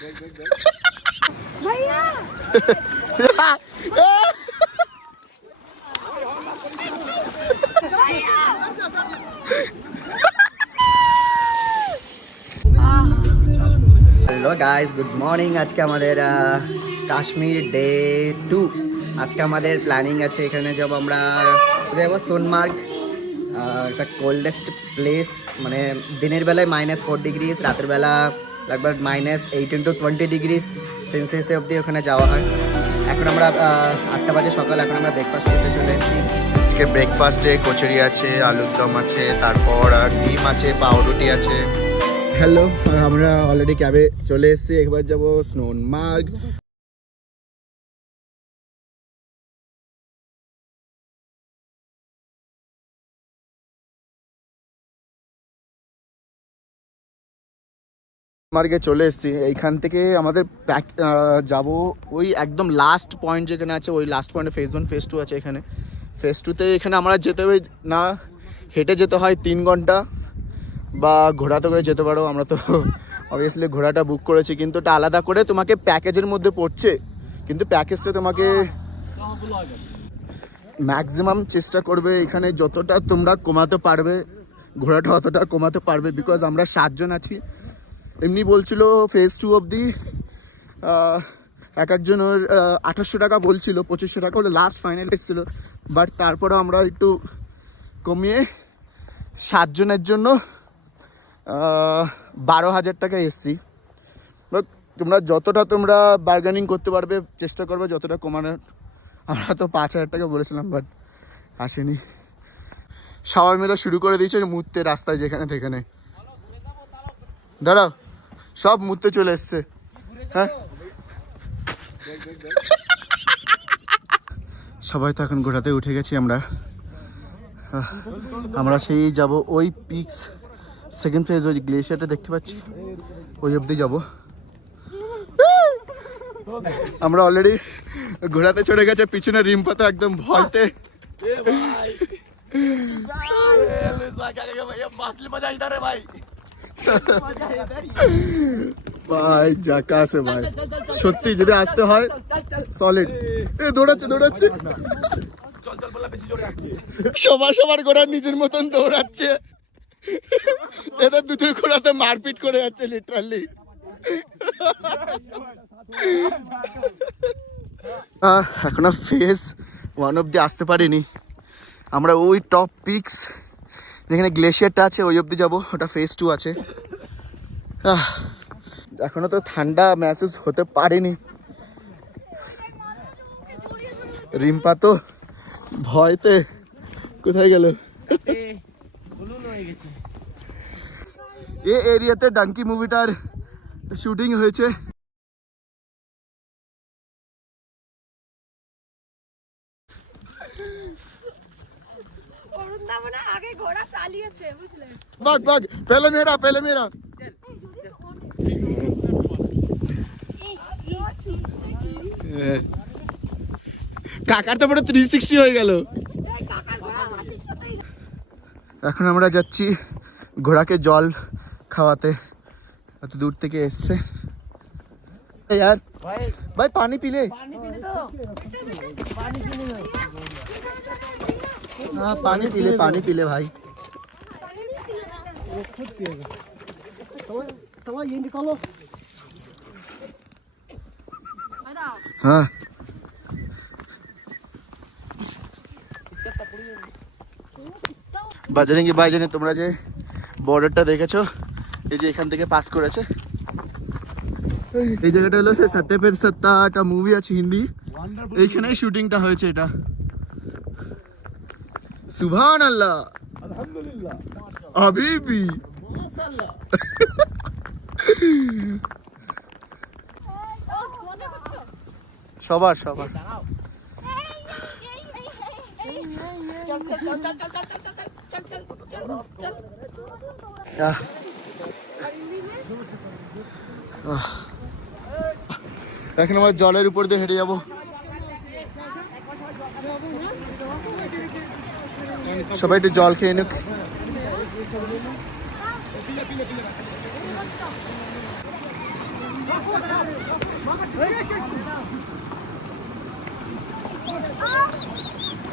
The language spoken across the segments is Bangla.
भैया हेलो गाइस गुड मॉर्निंग। आज के हमारे काश्मीर डे 2 आज के हमारे प्लानिंग আছে এখানে যাব আমরা যাব সোনমার্গ কোল্ডেস্ট প্লেস মানে দিনের বেলায় -4 ডিগ্রি রাতের বেলা लगभग -18 to 20 ডিগ্রি সেলসিয়াস অবধি ওখানে যাওয়া হয়। এখন আমরা 8টা বাজে সকাল, এখন আমরা ব্রেকফাস্ট করতে চলে এসেছি। আজকে ব্রেকফাস্টে কচুরি আছে, আলুর দম আছে, তারপর ডিম আছে, পাউরুটি আছে। হ্যালো, আমরা অলরেডি ক্যাবে চলে এসেছি। একবার যাব সোনমার্গ। মার্গে চলে এসেছি। এইখান থেকে আমাদের যাব ওই একদম লাস্ট পয়েন্ট যেখানে আছে, ওই লাস্ট পয়েন্টে ফেজ 1 ফেজ 2 আছে। এখানে ফেজ 2তে এখানে আমরা যেতে হবে না, হেঁটে যেতে হয় 3 ঘন্টা, বা ঘোড়াতে করে যেতে পারো। আমরা তো অবভিয়াসলি ঘোড়াটা বুক করেছি, কিন্তু ওটা আলাদা করে তোমাকে প্যাকেজের মধ্যে পড়ছে। কিন্তু প্যাকেজটা তোমাকে ম্যাক্সিমাম চেষ্টা করবে এখানে যতটা তোমরা কমাতে পারবে, ঘোড়াটা অতটা কমাতে পারবে, বিকজ আমরা 7 জন আছি। এমনি বলছিল ফেজ 2 অবধি এক একজনের 2800 টাকা বলছিল, 2500 টাকা হলে লাস্ট ফাইনাল এসেছিল। বাট তারপরে আমরা একটু কমিয়ে 7 জনের জন্য 12,000 টাকা এসছি। বাট তোমরা যতটা তোমরা বার্গেনিং করতে পারবে চেষ্টা করবে যতটা কমানোর। আমরা তো 5,000 টাকা বলেছিলাম, বাট আসেনি। সবাই মিলে শুরু করে দিয়েছে মুহূর্তে রাস্তায় যেখানে সেখানে। দাঁড়াও, সব মুহূর্তে চলে এসছে। হ্যাঁ, সবাই তো এখন ঘোড়াতে উঠে গেছি। আমরা সেই যাব ওই পিকস সেকেন্ড ফেজ, ওই গ্লেশিয়ারটা দেখতে পাচ্ছি, ওই অবধি যাব। আমরা অলরেডি ঘোড়াতে চড়ে গেছে, পিছনে রিম্পা তো একদম ভয়তে। ভাই জাকাস ভাই, সত্যি যদি আসতে হয় সলিড। দৌড়াচ্ছে সবার ঘোড়া নিজের মতন দৌড়াচ্ছে। এদের দুটোর ঘোড়াতে মারপিট করে যাচ্ছে লিটারালি। এখনো ফেজ 1 অব্দি আসতে পারিনি। আমরা ওই টপ পিকস যেখানে গ্লেশিয়ারটা আছে ওই অবধি যাবো, ওটা ফেজ 2 আছে। এখনো তো ঠান্ডা মেহসুস হতে পারেনি। রিম্পা তো ভয়তে কোথায় গেল। এই এরিয়াতে ডাঙ্কি মুভিটার শুটিং হয়েছে। आगे घोड़ा चालिয়েছে বুঝলে। भाग पहले मेरा কাকার তো পুরো 360 হয়ে গেল। এখন আমরা যাচ্ছি ঘোড়াকে জল খাওয়াতে, এত দূর থেকে এসছে। यार भाई पानी पी ले। हाँ पानी पी ले भाई। हाँ বাজরঙ্গি ভাইজানে তোমরা যে বর্ডারটা দেখেছো, এই যে এখান থেকে পাস করেছে। এই জায়গাটা হলো সে সত্তে পে সত্তা একটা মুভি আছে হিন্দি, এইখানেই শুটিংটা হয়েছে। এটা সুবহানাল্লাহ, আলহামদুলিল্লাহ, হাবিবি, মাশাআল্লাহ। সবার এখন আমার জলের উপর দিয়ে হেঁটে যাবো। সবাই একটু জল খেয়ে নিক।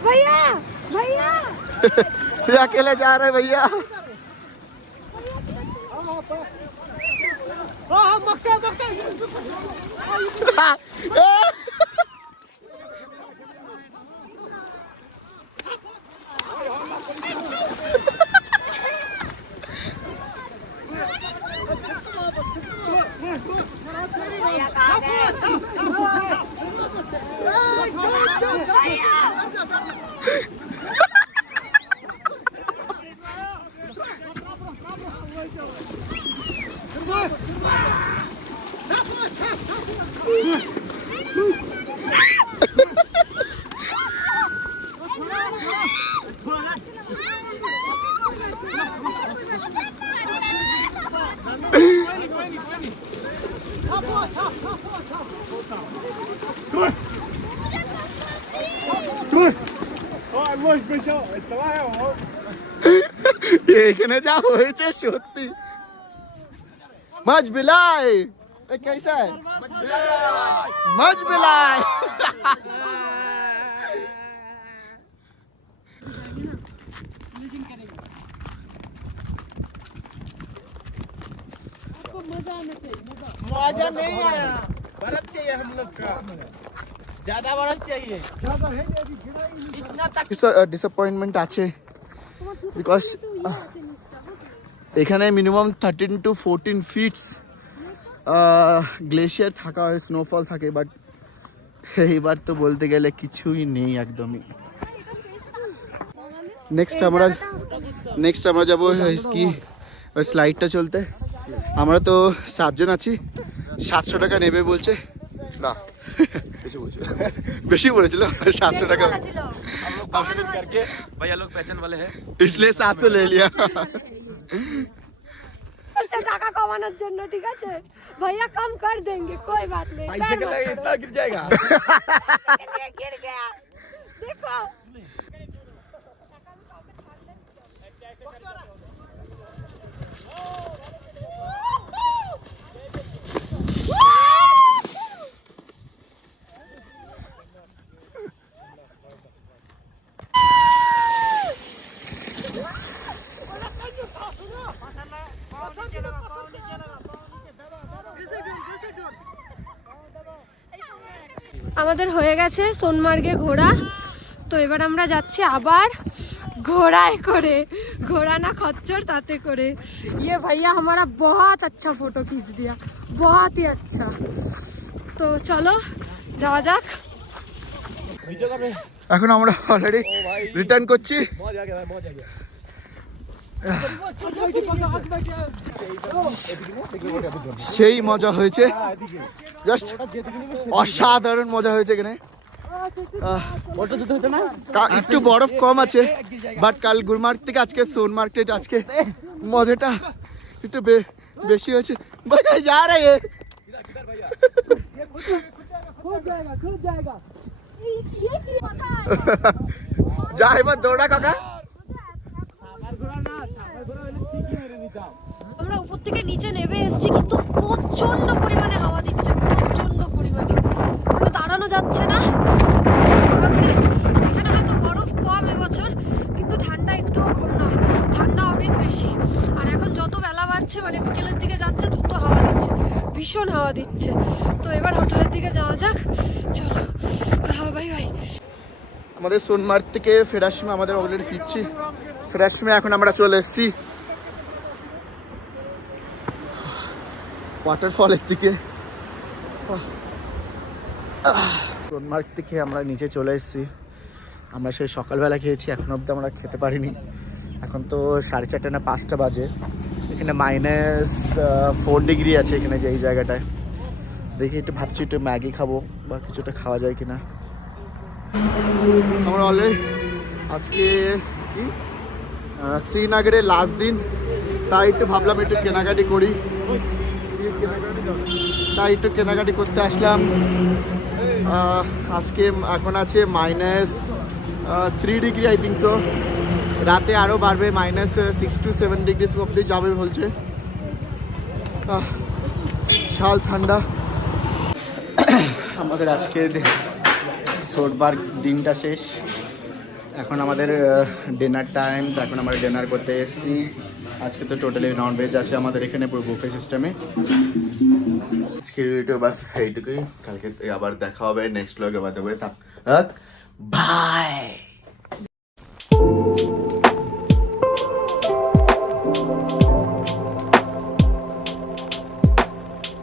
भैया भैया ये अकेले जा रहे भैया। এখানে যা হয়েছে সত্যি মাছ বিলাই कैसा है मज बिलाए। मजा नहीं आया, बर्फ चाहिए हम लोग का, ज्यादा बर्फ चाहिए। इतना तक ডিসঅ্যাপয়েন্টমেন্ট আছে বিকজ এখানে মিনিমাম 13 to 14 ফিটস গ্লেশিয়ার থাকা হয়, স্নোফল থাকে, বাট এইবার তো বলতে গেলে কিছুই নেই একদমই। নেক্সট আমরা যাবো স্কি স্লাইডটা চলতে। আমরা তো 7 জন আছি, 700 টাকা নেবে বলছে না, বেশি বলেছিল 700 টাকা करके भैया लोग पहचान वाले हैं इसलिए 700 ले लिया। अच्छा टाका कमाने जন্য ঠিক আছে भैया कम कर देंगे कोई बात नहीं। पैसे के लिए इतना गिर जाएगा। गिर गया देखो। আমাদের হয়ে গেছে সোনমার্গে ঘোরা, তো এবার আমরা যাচ্ছি আবার घोड़ाए করে, घोड़ा ना खच्चर ताते করে। ये भैया हमारा बहुत अच्छा फोटो खींच दिया, बहुत ही अच्छा। तो चलो যাওয়া যাক। এখন আমরা অলরেডি রিটার্ন করছি। সেই মজা হয়েছে, জাস্ট অসাধারণ মজা হয়েছে এখানে। একটু বরফ কম আছে, বাট কাল গুলমার্গ থেকে আজকে সোনমার্গ, আজকে মজাটা একটু বেশি হয়েছে। ভাই যা রে যা এবার দৌড়া কাকা। আমরা উপর থেকে নিচে নেমে এসেছি, কিন্তু প্রচন্ড পরিমাণে হাওয়া দিচ্ছে, প্রচন্ড পরিমাণে, মানে দাঁড়ানো যাচ্ছে না। এখানে হয়তো বরফ কম এবছর, কিন্তু ঠান্ডা একটুও কম না, ঠান্ডা অনেক বেশি। আর এখন যত বেলা বাড়ছে, মানে বিকেলের দিকে যাচ্ছে, তত হাওয়া দিচ্ছে, ভীষণ হাওয়া দিচ্ছে। তো এবার হোটেলের দিকে যাওয়া যাক, চলো বাই বাই। আমাদের সোনমার্গ থেকে ফেরার সময় আমাদের অলরেডি ফিরছি, ফেরার সময় এখন আমরা চলে এসেছি ওয়াটারফলের দিকে। সোনমার্গ থেকে আমরা নিচে চলে এসেছি। আমরা সেই সকালবেলা খেয়েছি, এখন অবধি আমরা খেতে পারিনি। এখন তো 4:30 না 5টা বাজে। এখানে -4 ডিগ্রি আছে এখানে, যে এই জায়গাটায়। দেখি একটু ভাবছি একটু ম্যাগি খাবো বা কিছুটা খাওয়া যায় কিনা। আমরা অলরেডি আজকে কি শ্রীনগরের লাস্ট দিন, তাই একটু ভাবলাম একটু কেনাকাটি করি, তাই একটু কেনাকাটি করতে আসলাম। আজকে এখন আছে -3 ডিগ্রি আই থিঙ্ক সো। রাতে আরও বাড়বে, -6 to 7 ডিগ্রি অবধি যাবে বলছে। বিশাল ঠান্ডা। আমাদের আজকে সোনমার্গ দিনটা শেষ, এখন আমাদের ডিনার টাইম। তো এখন আমরা ডিনার করতে এসেছি। আজকে তো টোটালি ননভেজ আছে আমাদের এখানে, পুরো বুফে সিস্টেমে। আজকের ভিডিও বাস এইটুকুই, কালকে আবার দেখা হবে নেক্সট ব্লগে। Bye bye.